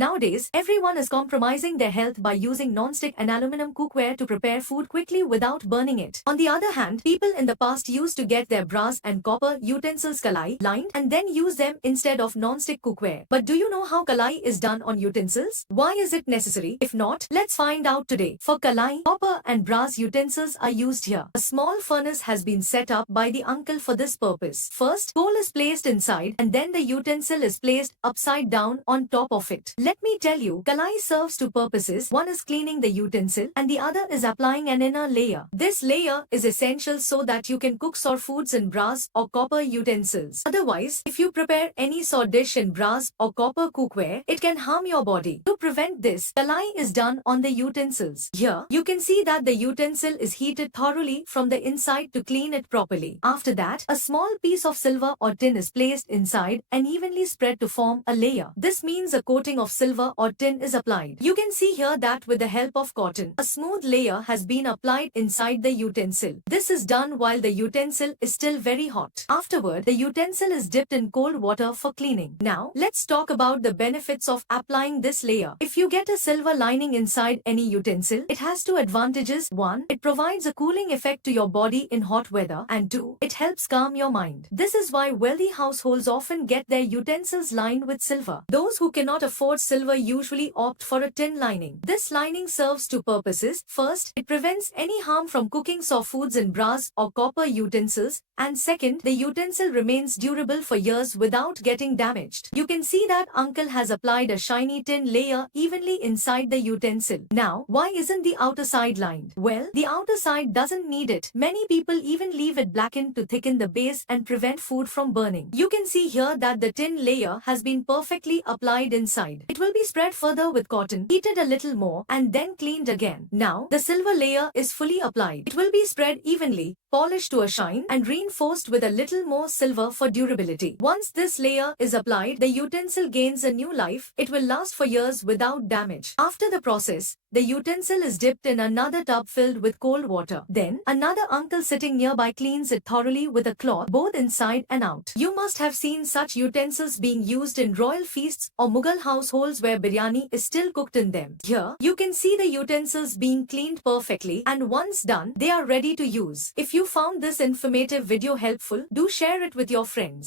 Nowadays, everyone is compromising their health by using non-stick and aluminum cookware to prepare food quickly without burning it. On the other hand, people in the past used to get their brass and copper utensils kalai lined and then use them instead of non-stick cookware. But do you know how kalai is done on utensils? Why is it necessary? If not, let's find out today. For kalai, copper and brass utensils are used here. A small furnace has been set up by the uncle for this purpose. First, coal is placed inside and then the utensil is placed upside down on top of it. Let me tell you, kalai serves two purposes. One is cleaning the utensil and the other is applying an inner layer. This layer is essential so that you can cook sour foods in brass or copper utensils. Otherwise, if you prepare any sour dish in brass or copper cookware, it can harm your body. To prevent this, kalai is done on the utensils. Here, you can see that the utensil is heated thoroughly from the inside to clean it properly. After that, a small piece of silver or tin is placed inside and evenly spread to form a layer. This means a coating of silver or tin is applied. You can see here that with the help of cotton, a smooth layer has been applied inside the utensil. This is done while the utensil is still very hot. Afterward, the utensil is dipped in cold water for cleaning. Now, let's talk about the benefits of applying this layer. If you get a silver lining inside any utensil, it has two advantages. 1. It provides a cooling effect to your body in hot weather. And 2. It helps calm your mind. This is why wealthy households often get their utensils lined with silver. Those who cannot afford silver usually opt for a tin lining. This lining serves two purposes. First, it prevents any harm from cooking sour foods in brass or copper utensils. And second, the utensil remains durable for years without getting damaged. You can see that uncle has applied a shiny tin layer evenly inside the utensil. Now, why isn't the outer side lined? Well, the outer side doesn't need it. Many people even leave it blackened to thicken the base and prevent food from burning. You can see here that the tin layer has been perfectly applied inside. It will be spread further with cotton, heated a little more, and then cleaned again. Now, the silver layer is fully applied. It will be spread evenly, polished to a shine, and reinforced with a little more silver for durability. Once this layer is applied, the utensil gains a new life. It will last for years without damage. After the process, the utensil is dipped in another tub filled with cold water. Then, another uncle sitting nearby cleans it thoroughly with a cloth, both inside and out. You must have seen such utensils being used in royal feasts or Mughal households where biryani is still cooked in them. Here, you can see the utensils being cleaned perfectly, and once done, they are ready to use. If you found this informative video helpful, do share it with your friends.